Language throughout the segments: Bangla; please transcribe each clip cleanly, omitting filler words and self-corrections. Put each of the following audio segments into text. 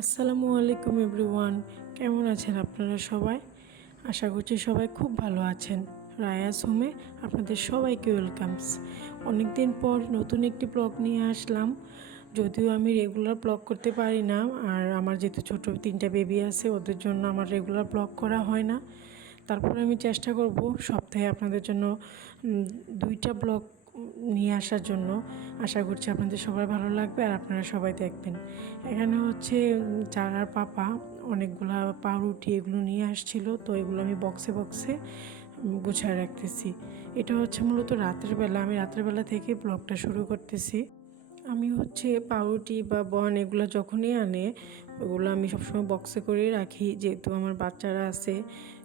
আসসালামু আলাইকুম এভরিওয়ান, কেমন আছেন আপনারা সবাই? আশা করছি সবাই খুব ভালো আছেন। রায়াস হোমে আপনাদের সবাইকে ওয়েলকামস। অনেক দিন পর নতুন একটি ব্লগ নিয়ে আসলাম। যদিও আমি রেগুলার ব্লগ করতে পারি না, আর আমার যেহেতু ছোটো 3টা বেবি আছে, ওদের জন্য আমার রেগুলার ব্লগ করা হয় না। তারপরে আমি চেষ্টা করব সপ্তাহে আপনাদের জন্য 2টা ব্লগ নিয়ে আসার জন্য। আশা করছি আপনাদের সবার ভালো লাগবে আর আপনারা সবাই দেখবেন। এখানে হচ্ছে চারার পাপা অনেকগুলা পাউরুটি এগুলো নিয়ে আসছিল, তো এগুলো আমি বক্সে বক্সে গুছায় রাখতেছি। এটা হচ্ছে মূলত রাতের বেলা, আমি রাতের বেলা থেকে ব্লগটা শুরু করতেছি। আমি হচ্ছে পাউরুটি বা বন এগুলো যখনই আনে ওগুলো আমি সবসময় বক্সে করেই রাখি, যেহেতু আমার বাচ্চারা আছে,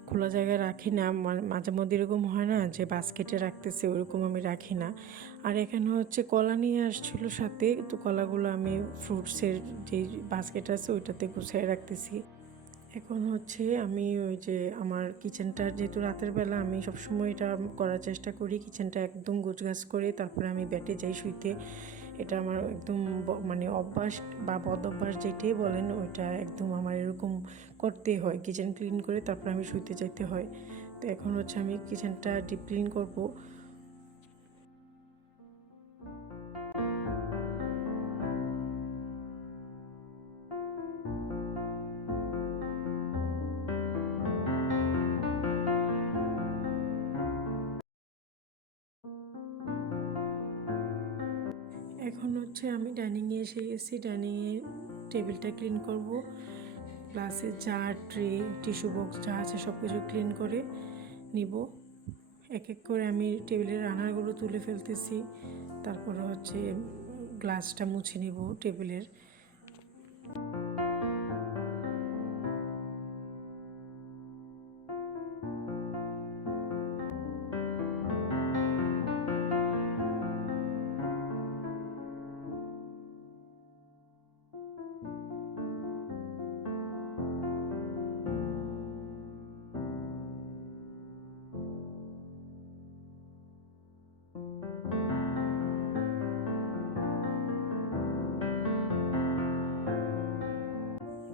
খোলা জায়গায় রাখি না। মাঝে মধ্যে এরকম হয় না যে বাস্কেটে রাখতেছে, ওরকম আমি রাখি না। আর এখানে হচ্ছে কলা নিয়ে আসছিল সাথে, তো কলাগুলো আমি ফ্রুটসের যে বাস্কেট আছে ওইটাতে গুছিয়ে রাখতেছি। এখন হচ্ছে আমি ওই যে আমার কিচেনটা, যেহেতু রাতের বেলা আমি সবসময় এটা করার চেষ্টা করি, কিচেনটা একদম গোছগাছ করে তারপরে আমি বেডে যাই শুইতে। এটা আমার একদম মানে অভ্যাস বা বদ অভ্যাস যেটাই বলেন, ওইটা একদম আমার এরকম করতেই হয়। কিচেন ক্লিন করে তারপরে আমি শুইতে যাইতে হয়। তো এখন হচ্ছে আমি কিচেনটা ডিপ ক্লিন করবো। এখন হচ্ছে আমি ডাইনিংয়ে এসে গেছি। ডাইনিংয়ে টেবিলটা ক্লিন করব। গ্লাসের জার, ট্রে, টিস্যু বক্স যা আছে সব কিছু ক্লিন করে নিব। এক এক করে আমি টেবিলের রানারগুলো তুলে ফেলতেছি। তারপরে হচ্ছে গ্লাসটা মুছে নিব টেবিলের।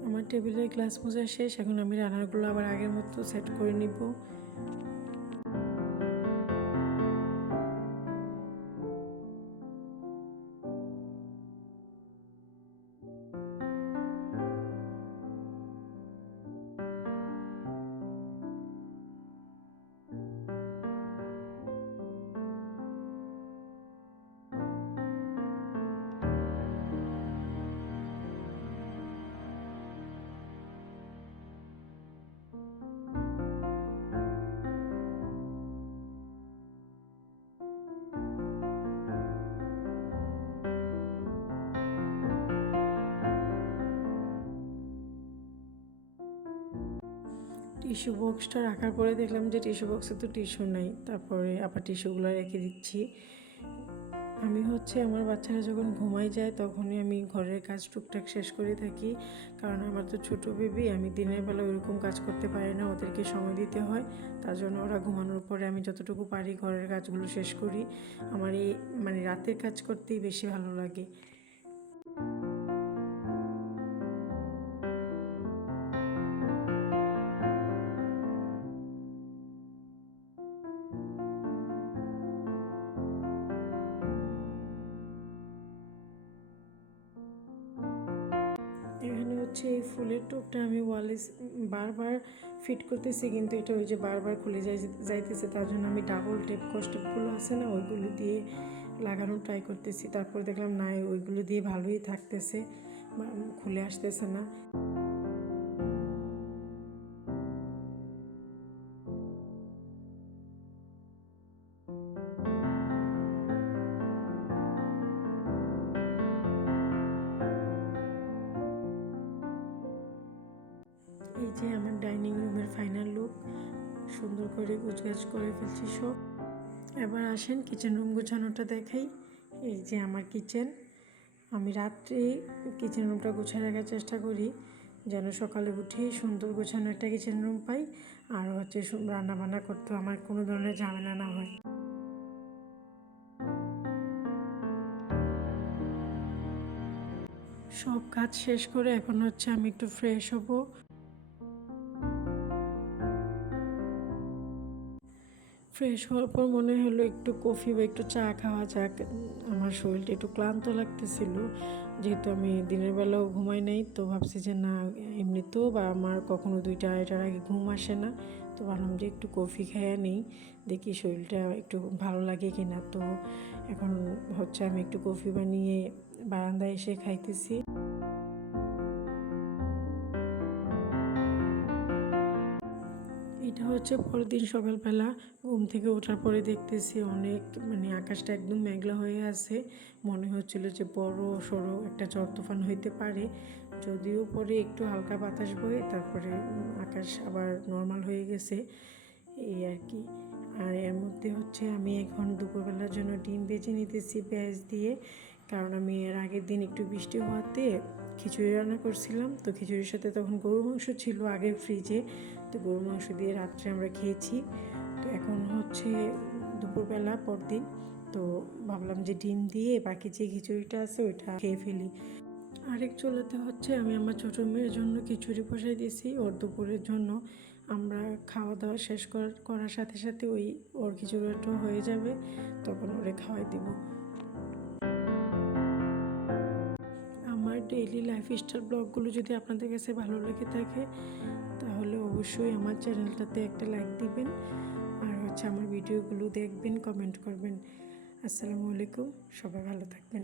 আমার টেবিলের গ্লাস মোজা শেষ। এখন আমি রান্নারগুলো আবার আগের মতো সেট করে নিব। টিস্যু বক্সটা রাখার পরে দেখলাম যে টিস্যু বক্সে তো টিস্যু নাই, তারপরে আবার টিস্যুগুলো রেখে দিচ্ছি। আমি হচ্ছে আমার বাচ্চারা যখন ঘুমাই যায় তখনই আমি ঘরের কাজ টুকটাক শেষ করে থাকি, কারণ আমার তো ছোটো বেবি, আমি দিনের বেলা ওইরকম কাজ করতে পারি না, ওদেরকে সময় দিতে হয়। তার জন্য ওরা ঘুমানোর পরে আমি যতটুকু পারি ঘরের কাজগুলো শেষ করি। আমার এই মানে রাতের কাজ করতেই বেশি ভালো লাগে। এখানে হচ্ছে এই ফুলের টোপটা আমি ওয়ালে বারবার ফিট করতেছি, কিন্তু এটা ওই যে বারবার খুলে যাইতেছে। তার জন্য আমি ডাবল টেপ কস্টেপগুলো আছে না, ওইগুলো দিয়ে লাগানোর ট্রাই করতেছি। তারপর দেখলাম না, ওইগুলো দিয়ে ভালোই থাকতেছে, খুলে আসতেছে না। এই যে আমার ডাইনিং রুমের ফাইনাল লুক, সুন্দর করে গুছগাছ করে ফেলছি সব। এবার আসেন কিচেন রুম গোছানোটা দেখাই। এই যে আমার কিচেন, আমি রাত্রে কিচেন রুমটা গুছিয়ে রাখার চেষ্টা করি যেন সকালে উঠেই সুন্দর গোছানো একটা কিচেন রুম পাই, আর হচ্ছে রান্না বান্না করতেও আমার কোনো ধরনের ঝামেলা না হয়। সব কাজ শেষ করে এখন হচ্ছে আমি একটু ফ্রেশ হব। ফ্রেশ হওয়ার পর মনে হলো একটু কফি বা একটু চা খাওয়া যাক। আমার শরীরটা একটু ক্লান্ত লাগতেছিল, যেহেতু আমি দিনের বেলাও ঘুমাই নাই, তো ভাবছি যে না, এমনিতেও বা আমার কখনো 2টা-2টার আগে ঘুম আসে না, তো ভাবলাম যে একটু কফি খেয়ে নিই, দেখি শরীরটা একটু ভালো লাগে কি না। তো এখন হচ্ছে আমি একটু কফি বানিয়ে বারান্দায় এসে খাইতেছি। এটা হচ্ছে পরের দিন সকালবেলা ঘুম থেকে ওঠার পরে দেখতেছি অনেক আকাশটা একদম মেঘলা হয়ে আছে। মনে হচ্ছিল যে বড় সড়ো একটা ঝড় তুফান হইতে পারে, যদিও পরে একটু হালকা বাতাস বয়ে তারপরে আকাশ আবার নর্মাল হয়ে গেছে, এই আর কি। আর এর মধ্যে হচ্ছে আমি এখন দুপুরবেলার জন্য ডিম ভেজে নিতেছি পেঁয়াজ দিয়ে, কারণ আমি এর আগের দিন একটু বৃষ্টি হওয়াতে খিচুড়ি রান্না করছিলাম, তো খিচুড়ির সাথে তখন গরুর মাংস ছিল আগের ফ্রিজে, তো গরুর মাংস দিয়ে রাত্রে আমরা খেয়েছি। তো এখন হচ্ছে দুপুরবেলা পরদিন, তো ভাবলাম যে ডিম দিয়ে বাকি যে খিচুড়িটা আছে ওইটা খেয়ে ফেলি। আরেক চুলাতে হচ্ছে আমি আমার ছোটো মেয়ের জন্য খিচুড়ি বসাই দিয়েছি ওর দুপুরের জন্য। আমরা খাওয়া দাওয়া শেষ করার সাথে সাথে ওর খিচুড়িটাও হয়ে যাবে, তখন ওরে খাওয়াই দিব। আমার ডেইলি লাইফস্টাইল ব্লগগুলো যদি আপনাদের কাছে ভালো লেগে থাকে তাহলে অবশ্যই আমার চ্যানেলটাতে একটা লাইক দিবেন, আর হচ্ছে আমার ভিডিওগুলো দেখবেন, কমেন্ট করবেন। আসসালামু আলাইকুম, সবাই ভালো থাকবেন।